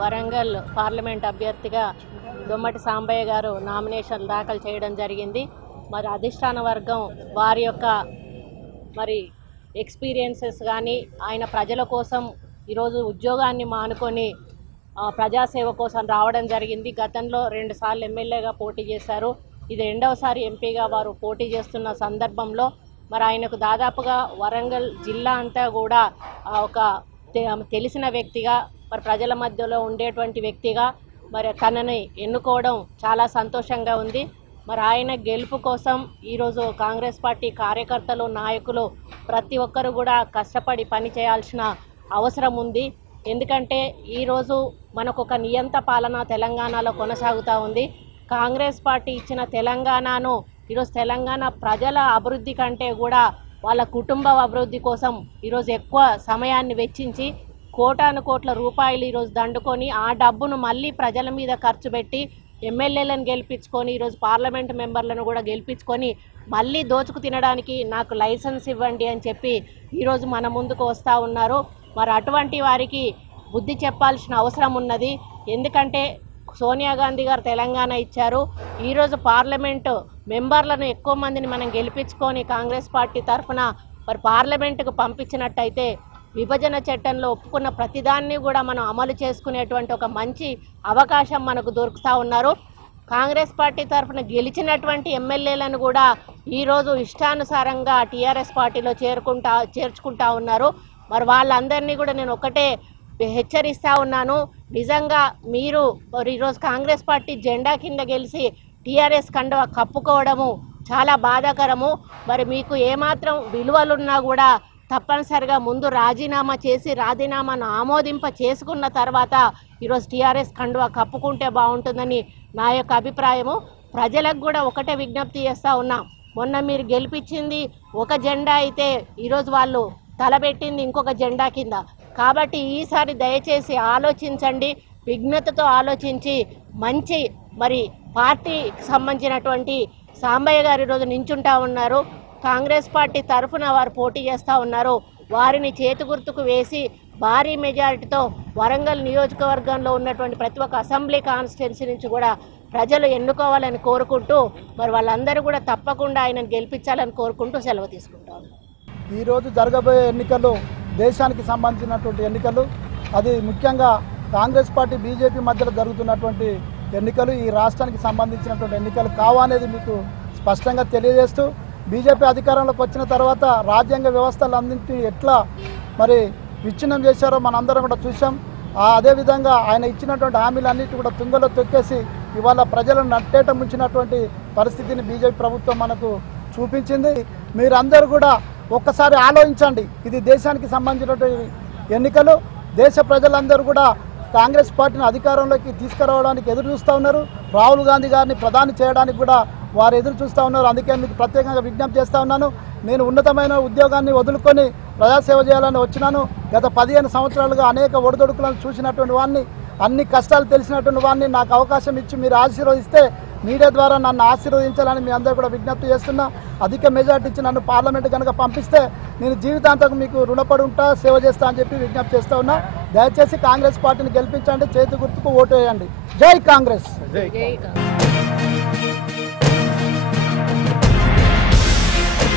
Warangal parliament అభ్యర్థిగా దొమ్మటి సాంబయ్య గారు nomination దాఖలు చేయడం జరిగింది. మరి అధిష్టాన వర్గం వారి యొక్క మరి ఎక్స్పీరియన్సెస్ కానీ ఆయన ప్రజల కోసం ఈరోజు ఉద్యోగాన్ని మానుకొని ప్రజాసేవ కోసం రావడం జరిగింది. గతంలో 2 సార్లు ఎమ్మెల్యేగా పోటీ చేశారు. ఇది 2వసారి ఎంపీగా వారు పోటీ చేస్తున్న సందర్భంలో మరి ఆయనకు దాదాపుగా వరంగల్ జిల్లా అంతా కూడా ఒక తెలిసిన వ్యక్తిగా మరి ప్రజల మధ్యలో ఉండేటువంటి వ్యక్తిగా మరి తనని ఎన్నుకోవడం చాలా సంతోషంగా ఉంది. మరి ఆయన గెలుపు కోసం ఈరోజు కాంగ్రెస్ పార్టీ కార్యకర్తలు నాయకులు ప్రతి ఒక్కరు కూడా కష్టపడి పని చేయాల్సిన అవసరం ఉంది. ఎందుకంటే ఈరోజు మనకు ఒక నియంత పాలన తెలంగాణలో కొనసాగుతూ ఉంది. కాంగ్రెస్ పార్టీ ఇచ్చిన తెలంగాణను ఈరోజు తెలంగాణ ప్రజల అభివృద్ధి కంటే కూడా వాళ్ళ కుటుంబ అభివృద్ధి కోసం ఈరోజు ఎక్కువ సమయాన్ని వెచ్చించి కోటాను కోట్ల రూపాయలు ఈరోజు దండుకొని ఆ డబ్బును మళ్ళీ ప్రజల మీద ఖర్చు పెట్టి ఎమ్మెల్యేలను గెలిపించుకొని ఈరోజు పార్లమెంట్ మెంబర్లను కూడా గెలిపించుకొని మళ్ళీ దోచుకు తినడానికి నాకు లైసెన్స్ ఇవ్వండి అని చెప్పి ఈరోజు మన ముందుకు వస్తూ ఉన్నారు. మరి అటువంటి వారికి బుద్ధి చెప్పాల్సిన అవసరం ఉన్నది. ఎందుకంటే సోనియా గాంధీ గారు తెలంగాణ ఇచ్చారు. ఈరోజు పార్లమెంటు మెంబర్లను ఎక్కువ మందిని మనం గెలిపించుకొని కాంగ్రెస్ పార్టీ తరఫున మరి పార్లమెంటుకు పంపించినట్టయితే విభజన చట్టంలో ఒప్పుకున్న ప్రతిదాన్ని కూడా మనం అమలు చేసుకునేటువంటి ఒక మంచి అవకాశం మనకు దొరుకుతూ ఉన్నారు. కాంగ్రెస్ పార్టీ తరఫున గెలిచినటువంటి ఎమ్మెల్యేలను కూడా ఈరోజు ఇష్టానుసారంగా టీఆర్ఎస్ పార్టీలో చేర్చుకుంటా ఉన్నారు. మరి వాళ్ళందరినీ కూడా నేను ఒకటే హెచ్చరిస్తూ ఉన్నాను. నిజంగా మీరు ఈరోజు కాంగ్రెస్ పార్టీ జెండా కింద గెలిచి టీఆర్ఎస్ కండువా కప్పుకోవడము చాలా బాధాకరము. మరి మీకు ఏమాత్రం విలువలున్నా కూడా తప్పనిసరిగా ముందు రాజీనామా చేసి రాజీనామాను ఆమోదింప చేసుకున్న తర్వాత ఈరోజు టీఆర్ఎస్ కండువా కప్పుకుంటే బాగుంటుందని నా యొక్క అభిప్రాయము. ప్రజలకు కూడా ఒకటే విజ్ఞప్తి చేస్తూ ఉన్నాం. మొన్న మీరు గెలిపించింది ఒక జెండా అయితే ఈరోజు వాళ్ళు తలబెట్టింది ఇంకొక జెండా కింద. కాబట్టి ఈసారి దయచేసి ఆలోచించండి, విఘ్నతతో ఆలోచించి మంచి మరి పార్టీకి సంబంధించినటువంటి సాంబయ్య గారు ఈరోజు నించుంటా ఉన్నారు. కాంగ్రెస్ పార్టీ తరఫున వారు పోటీ చేస్తూ ఉన్నారు. వారిని చేతి గుర్తుకు వేసి భారీ మెజారిటీతో వరంగల్ నియోజకవర్గంలో ఉన్నటువంటి ప్రతి ఒక్క అసెంబ్లీ కాన్స్టిట్యున్సీ నుంచి కూడా ప్రజలు ఎన్నుకోవాలని కోరుకుంటూ మరి వాళ్ళందరూ కూడా తప్పకుండా ఆయనను గెలిపించాలని కోరుకుంటూ సెలవు తీసుకుంటారు. ఈరోజు జరగబోయే ఎన్నికలు దేశానికి సంబంధించినటువంటి ఎన్నికలు. అది ముఖ్యంగా కాంగ్రెస్ పార్టీ బీజేపీ మధ్యలో జరుగుతున్నటువంటి ఎన్నికలు. ఈ రాష్ట్రానికి సంబంధించినటువంటి ఎన్నికలు కావనేది మీకు స్పష్టంగా తెలియజేస్తూ బీజేపీ అధికారంలోకి వచ్చిన తర్వాత రాజ్యాంగ వ్యవస్థలన్నింటినీ ఎట్లా మరి విచ్ఛిన్నం చేశారో మనందరం కూడా చూసాం. అదేవిధంగా ఆయన ఇచ్చినటువంటి హామీలన్నింటి కూడా తుంగలో తొక్కేసి ఇవాళ ప్రజలను నట్టేట ముంచినటువంటి పరిస్థితిని బీజేపీ ప్రభుత్వం మనకు చూపించింది. మీరందరూ కూడా ఒక్కసారి ఆలోచించండి. ఇది దేశానికి సంబంధించినటువంటి ఎన్నికలు. దేశ ప్రజలందరూ కూడా కాంగ్రెస్ పార్టీని అధికారంలోకి తీసుకురావడానికి ఎదురు చూస్తూ ఉన్నారు. రాహుల్ గాంధీ గారిని ప్రధాని చేయడానికి కూడా వారు ఎదురు చూస్తూ ఉన్నారు. అందుకే మీకు ప్రత్యేకంగా విజ్ఞప్తి చేస్తూ ఉన్నాను. నేను ఉన్నతమైన ఉద్యోగాన్ని వదులుకొని ప్రజాసేవ చేయాలని వచ్చినాను. గత 15 సంవత్సరాలుగా అనేక ఒడిదొడుకులను చూసినటువంటి వాడిని, అన్ని కష్టాలు తెలిసినటువంటి వాడిని. నాకు అవకాశం ఇచ్చి మీరు ఆశీర్వదిస్తే మీడియా ద్వారా నన్ను ఆశీర్వదించాలని మీ అందరూ కూడా విజ్ఞప్తి చేస్తున్నా. అధిక మెజార్టీ ఇచ్చి నన్ను పార్లమెంట్ కనుక పంపిస్తే నేను జీవితాంతం మీకు రుణపడి ఉంటా, సేవ చేస్తా అని చెప్పి విజ్ఞప్తి చేస్తూ ఉన్నా. దయచేసి కాంగ్రెస్ పార్టీని గెలిపించండి, చేతి గుర్తుకు ఓటు వేయండి. జై కాంగ్రెస్.